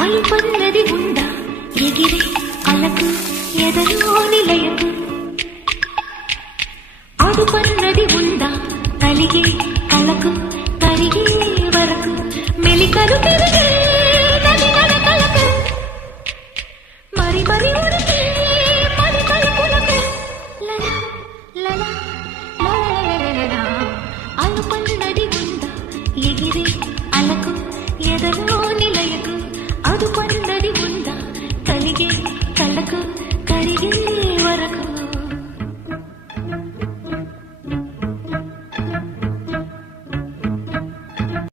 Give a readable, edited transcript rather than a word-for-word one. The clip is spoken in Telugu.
అలుపన్నది ఉందా ఎగిరే అలకు ఎదలో నిలయకు అదుపన్నది ఉందా కలిగే కలకు కరిగే వరకు మెలికలు తిరిగే నది నడకలకు మరి మరి ఉరికి మరి కలుపులకు లలా లలా లలా అలుపన్నది ఉందా ఎగిరే అలకు ఎదలో